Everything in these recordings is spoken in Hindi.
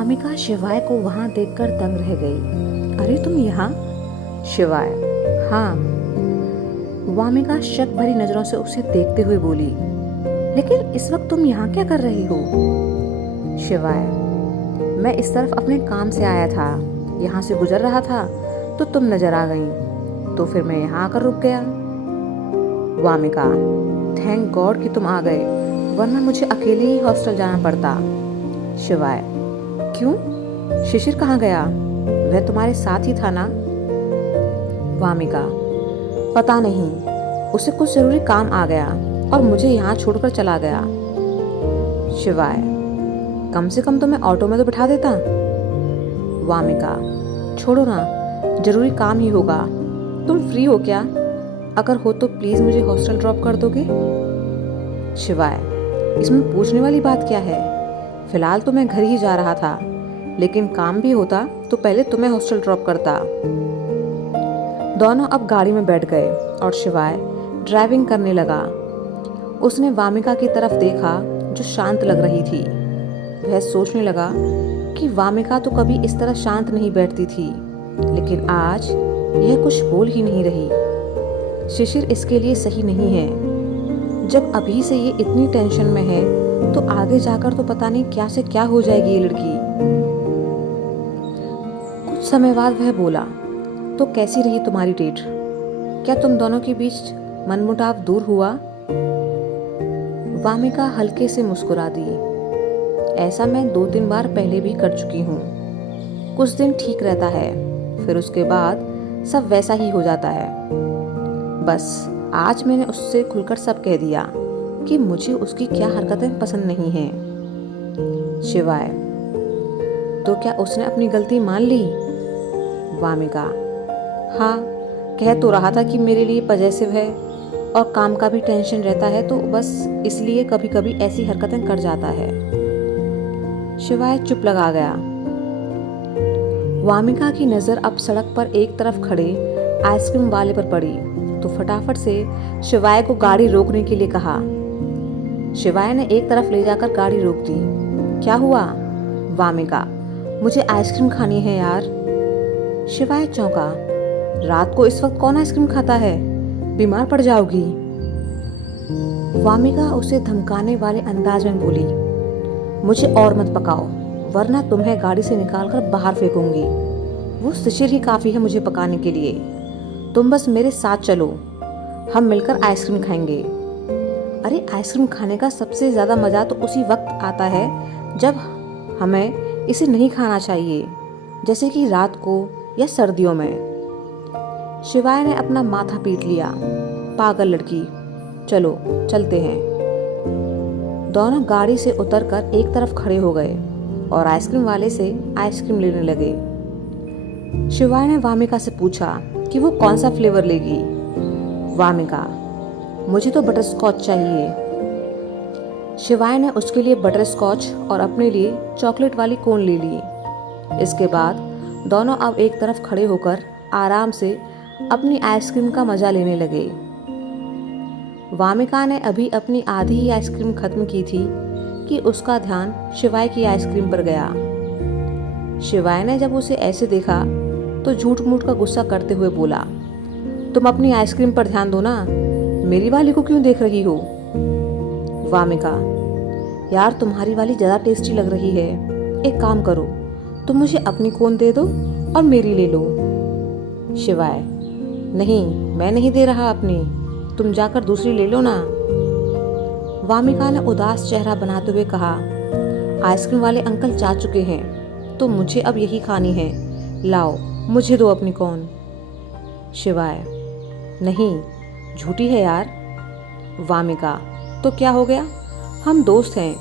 वामिका शिवाय को वहां देखकर दंग रह गई। अरे तुम यहाँ? शिवाय, हाँ। वामिका शक भरी नजरों से उसे देखते हुए बोली, लेकिन इस वक्त तुम यहाँ क्या कर रही हो? शिवाय, मैं इस तरफ अपने काम से आया था, यहाँ से गुजर रहा था तो तुम नजर आ गई, तो फिर मैं यहाँ आकर रुक गया। वामिका, थैंक गॉड कि तुम आ गए, वरना मुझे अकेले ही हॉस्टल जाना पड़ता। शिवाय, क्यों? शिशिर कहाँ गया? वह तुम्हारे साथ ही था ना? वामिका, पता नहीं, उसे कुछ जरूरी काम आ गया और मुझे यहाँ छोड़कर चला गया। शिवाय, कम से कम तो मैं ऑटो में तो बिठा देता। वामिका, छोड़ो ना, जरूरी काम ही होगा। तुम फ्री हो क्या? अगर हो तो प्लीज मुझे हॉस्टल ड्रॉप कर दोगे? शिवाय, इसमें पूछने वाली बात क्या है? फिलहाल तो मैं घर ही जा रहा था, लेकिन काम भी होता तो पहले तुम्हें हॉस्टल ड्रॉप करता। दोनों अब गाड़ी में बैठ गए और शिवाय ड्राइविंग करने लगा। उसने वामिका की तरफ देखा जो शांत लग रही थी। वह सोचने लगा कि वामिका तो कभी इस तरह शांत नहीं बैठती थी, लेकिन आज यह कुछ बोल ही नहीं रही। शिशिर इसके लिए सही नहीं है। जब अभी से ये इतनी टेंशन में है तो आगे जाकर तो पता नहीं क्या से क्या हो जाएगी ये लड़की। कुछ समय बाद वह बोला, तो कैसी रही तुम्हारी डेट? क्या तुम दोनों के बीच मनमुटाव दूर हुआ? वामिका हल्के से मुस्कुरा दी। ऐसा मैं 2-3 बार पहले भी कर चुकी हूँ। कुछ दिन ठीक रहता है, फिर उसके बाद सब वैसा ही हो जाता है। बस आज मैंने उससे खुलकर सब कह दिया कि मुझे उसकी क्या हरकतें पसंद नहीं हैं। शिवाय, तो क्या उसने अपनी गलती मान ली? वामिका, हाँ, कह तो रहा था कि मेरे लिए पजेसिव है और काम का भी टेंशन रहता है, तो बस इसलिए कभी कभी ऐसी हरकतें कर जाता है। शिवाय चुप लगा गया। वामिका की नजर अब सड़क पर एक तरफ खड़े आइसक्रीम वाले पर पड़ी तो फटाफट से शिवाय को गाड़ी रोकने के लिए कहा। शिवाय ने एक तरफ ले जाकर गाड़ी रोक दी। क्या हुआ? वामिका, मुझे आइसक्रीम खानी है यार। शिवाय चौंका। रात को इस वक्त कौन आइसक्रीम खाता है? बीमार पड़ जाओगी। वामिका उसे धमकाने वाले अंदाज में बोली, मुझे और मत पकाओ, वरना तुम्हें गाड़ी से निकालकर बाहर फेंकूंगी। वो शिशिर ही काफी है मुझे पकाने के लिए। तुम बस मेरे साथ चलो, हम मिलकर आइसक्रीम खाएंगे। अरे आइसक्रीम खाने का सबसे ज्यादा मजा तो उसी वक्त आता है जब हमें इसे नहीं खाना चाहिए, जैसे कि रात को या सर्दियों में। शिवाय ने अपना माथा पीट लिया। पागल लड़की, चलो चलते हैं। दोनों गाड़ी से उतरकर एक तरफ खड़े हो गए और आइसक्रीम वाले से आइसक्रीम लेने लगे। शिवाय ने वामिका से पूछा कि वो कौन सा फ्लेवर लेगी। वामिका, मुझे तो बटर स्कॉच चाहिए। शिवाय ने उसके लिए बटर स्कॉच और अपने लिए चॉकलेट वाली कोन ले ली। इसके बाद दोनों अब एक तरफ खड़े होकर आराम से अपनी आइसक्रीम का मजा लेने लगे। वामिका ने अभी अपनी आधी ही आइसक्रीम खत्म की थी कि उसका ध्यान शिवाय की आइसक्रीम पर गया। शिवाय ने जब उसे ऐसे देखा तो झूठ मूठ का गुस्सा करते हुए बोला, तुम अपनी आइसक्रीम पर ध्यान दो ना, मेरी वाली को क्यों देख रही हो? वामिका, यार तुम्हारी वाली ज्यादा टेस्टी लग रही है। एक काम करो, तुम मुझे अपनी कोन दे दो और मेरी ले लो। शिवाय, नहीं, मैं नहीं दे रहा अपनी, तुम जाकर दूसरी ले लो ना। वामिका ने उदास चेहरा बनाते हुए कहा, आइसक्रीम वाले अंकल जा चुके हैं तो मुझे अब यही खानी है। लाओ, मुझे दो अपनी कोन। शिवाय, नहीं, झूठी है यार। वामिका, तो क्या हो गया? हम दोस्त हैं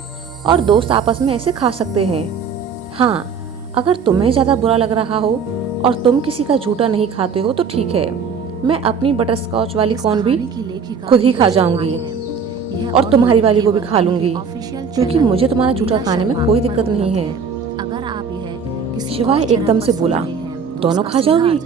और दोस्त आपस में ऐसे खा सकते हैं। हाँ, अगर तुम्हें ज्यादा बुरा लग रहा हो और तुम किसी का झूठा नहीं खाते हो तो ठीक है, मैं अपनी बटर स्कॉच वाली कोन भी खुद ही खा जाऊंगी और तुम्हारी वाली को भी खा लूंगी, क्योंकि मुझे तुम्हारा झूठा खाने में कोई दिक्कत नहीं है। शिवाय एकदम से बोला, दोनों खा जाओगी?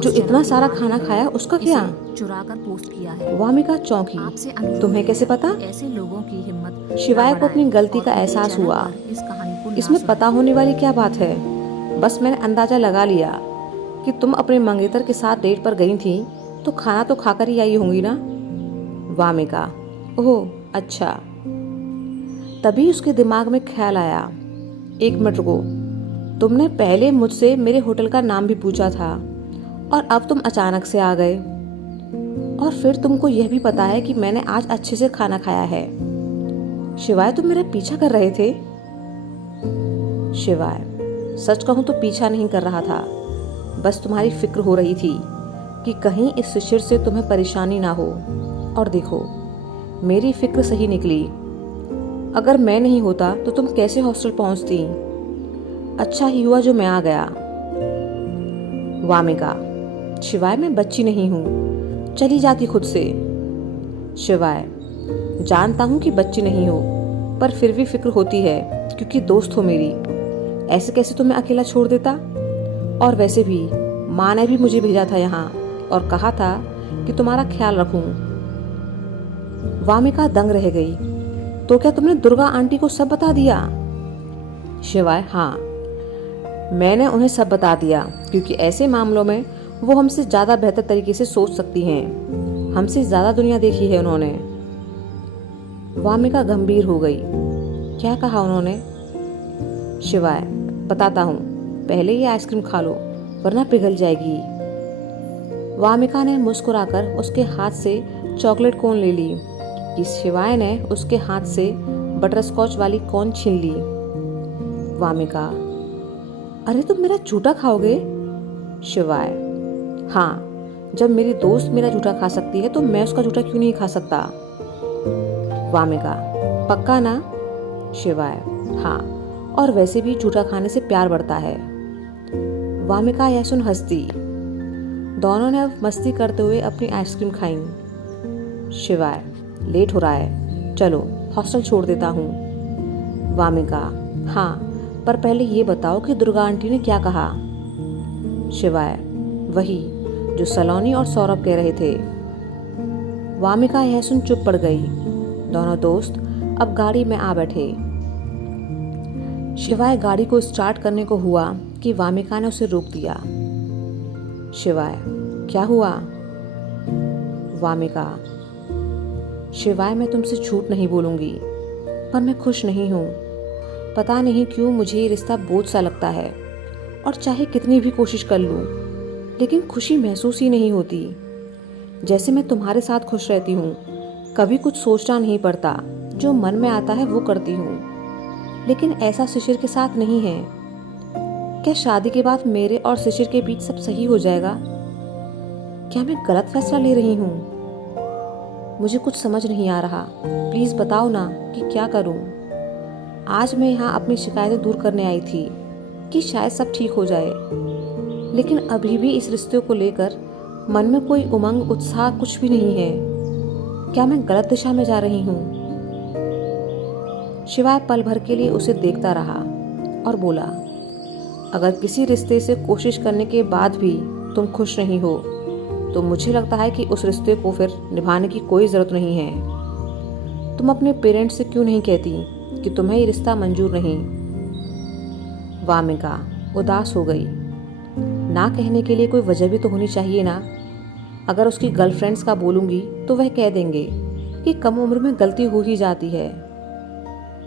जो इतना सारा खाना खाया उसका क्या? चुरा कर पोस्ट किया है। वामिका चौंकी। आपसे अनुरोध तुम्हें है कैसे पता? ऐसे लोगों की हिम्मत शिवाय ना को अपनी बढ़ाएं गलती और का मेरे एहसास चैनल हुआ। पर इस कहानी को ना इसमें पता सुनाएं। होने वाली क्या बात है? बस मैंने अंदाजा लगा लिया कि तुम अपने मंगेतर के साथ डेट पर गई थी, तो खाना तो खाकर ही आई होंगी ना? वामिका, ओह अच्छा। तभी उसके दिमाग में ख्याल आया, एक मिनट रुको, तुमने पहले मुझसे मेरे होटल का नाम भी पूछा था और अब तुम अचानक से आ गए, और फिर तुमको यह भी पता है कि मैंने आज अच्छे से खाना खाया है। शिवाय, तुम मेरा पीछा कर रहे थे? शिवाय, सच कहूं तो पीछा नहीं कर रहा था, बस तुम्हारी फिक्र हो रही थी कि कहीं इस शिशिर से तुम्हें परेशानी ना हो। और देखो, मेरी फिक्र सही निकली। अगर मैं नहीं होता तो तुम कैसे हॉस्टल पहुंचती? अच्छा ही हुआ जो मैं आ गया। वामिका, शिवाय मैं बच्ची नहीं हूं, चली जाती खुद से। शिवाय, जानता हूं कि बच्ची नहीं हो, पर फिर भी फिक्र होती है क्योंकि दोस्त हो मेरी। ऐसे कैसे तुम्हें अकेला छोड़ देता? और वैसे भी माँ ने भी मुझे भेजा था यहाँ और कहा था कि तुम्हारा ख्याल रखूं। वामिका दंग रह गई। तो क्या तुमने दुर्गा आंटी को सब बता दिया? शिवाय, हाँ, मैंने उन्हें सब बता दिया क्योंकि ऐसे मामलों में वो हमसे ज़्यादा बेहतर तरीके से सोच सकती हैं। हमसे ज़्यादा दुनिया देखी है उन्होंने। वामिका गंभीर हो गई। क्या कहा उन्होंने? शिवाय, बताता हूँ, पहले ये आइसक्रीम खा लो वरना पिघल जाएगी। वामिका ने मुस्कुराकर उसके हाथ से चॉकलेट कोन ले ली कि शिवाय ने उसके हाथ से बटरस्कॉच वाली कोन छीन ली। वामिका, अरे तुम मेरा जूठा खाओगे? शिवाय, हाँ, जब मेरी दोस्त मेरा जूठा खा सकती है तो मैं उसका जूठा क्यों नहीं खा सकता? वामिका, पक्का ना? शिवाय, हाँ, और वैसे भी जूठा खाने से प्यार बढ़ता है। वामिका यह सुन हंसती। दोनों ने अब मस्ती करते हुए अपनी आइसक्रीम खाई। शिवाय, लेट हो रहा है, चलो हॉस्टल छोड़ देता हूँ। वामिका, हाँ, पर पहले ये बताओ कि दुर्गा आंटी ने क्या कहा? शिवाय, वही जो सलोनी और सौरभ कह रहे थे। वामिका यह सुन चुप पड़ गई। दोनों दोस्त अब गाड़ी में आ बैठे। शिवाय गाड़ी को स्टार्ट करने को हुआ कि वामिका ने उसे रोक दिया। शिवाय, क्या हुआ? वामिका, शिवाय, मैं तुमसे झूठ नहीं बोलूंगी, पर मैं खुश नहीं हूँ। पता नहीं क्यों मुझे ये रिश्ता बोझ सा लगता है, और चाहे कितनी भी कोशिश कर लूँ, लेकिन खुशी महसूस ही नहीं होती। जैसे मैं तुम्हारे साथ खुश रहती हूँ, कभी कुछ सोचना नहीं पड़ता, जो मन में आता है वो करती हूँ, लेकिन ऐसा शिशिर के साथ नहीं है। क्या शादी के बाद मेरे और शिशिर के बीच सब सही हो जाएगा? क्या मैं गलत फैसला ले रही हूँ? मुझे कुछ समझ नहीं आ रहा। प्लीज़ बताओ ना कि क्या करूँ। आज मैं यहाँ अपनी शिकायतें दूर करने आई थी कि शायद सब ठीक हो जाए, लेकिन अभी भी इस रिश्ते को लेकर मन में कोई उमंग उत्साह कुछ भी नहीं है। क्या मैं गलत दिशा में जा रही हूँ? शिवाय पल भर के लिए उसे देखता रहा और बोला, अगर किसी रिश्ते से कोशिश करने के बाद भी तुम खुश नहीं हो, तो मुझे लगता है कि उस रिश्ते को फिर निभाने की कोई ज़रूरत नहीं है। तुम अपने पेरेंट्स से क्यों नहीं कहती कि तुम्हें ये रिश्ता मंजूर नहीं? वामिका उदास हो गई। ना कहने के लिए कोई वजह भी तो होनी चाहिए ना। अगर उसकी गर्लफ्रेंड्स का बोलूँगी तो वह कह देंगे कि कम उम्र में गलती हो ही जाती है।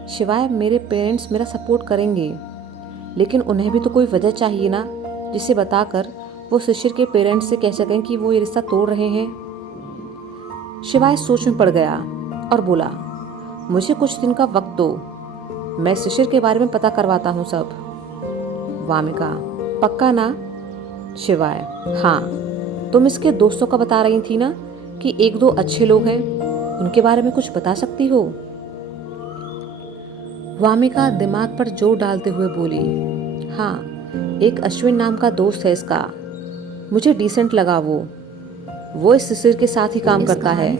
शिवाय, मेरे पेरेंट्स मेरा सपोर्ट करेंगे, लेकिन उन्हें भी तो कोई वजह चाहिए ना, जिसे बताकर वो शिशिर के पेरेंट्स से कह सकें कि वो ये रिश्ता तोड़ रहे हैं। शिवाय सोच में पड़ गया और बोला, मुझे कुछ दिन का वक्त दो, मैं शिशिर के बारे में पता करवाता हूँ सब। वामिका, पक्का ना? शिवाय, हाँ, तुम इसके दोस्तों का बता रही थी ना कि एक दो अच्छे लोग हैं, उनके बारे में कुछ बता सकती हो? वामिका दिमाग पर जोर डालते हुए बोली, हाँ, एक अश्विन नाम का दोस्त है इसका, मुझे डिसेंट लगा। वो इस शिशिर के साथ ही काम करता है।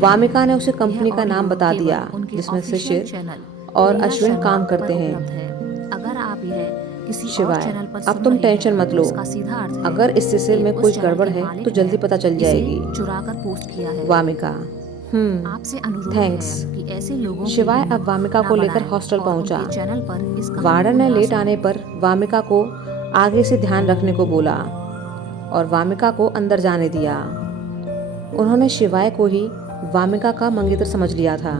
वामिका ने उसे कंपनी का नाम बता दिया जिसमें शिशिर और अश्विन काम करते हैं। अगर आप यह किसी और शिवाय, चैनल पर अब सुन तुम रहे टेंशन हैं, मत लो। इसका सीधा अर्थ है अगर इस सिलसिले कि में उस कुछ चैनल गड़बड़ के है मालिक तो जल्दी ने पता चल इसे जाएगी। चुराकर पोस्ट किया है। वामिका, आपसे अनुरोध थैंक्स। है कि ऐसे लोगों की शिवाय हिम्मत अब वामिका ना को लेकर बढ़ाएं हॉस्टल और पहुंचा। उनके चैनल पर इस कहानी वार्डन को ने ना लेट सुनें। आने पर वामिका को आगे से ध्यान रखने को बोला और वामिका को अंदर जाने दिया। उन्होंने शिवाय को ही वामिका का मंगेतर समझ लिया था।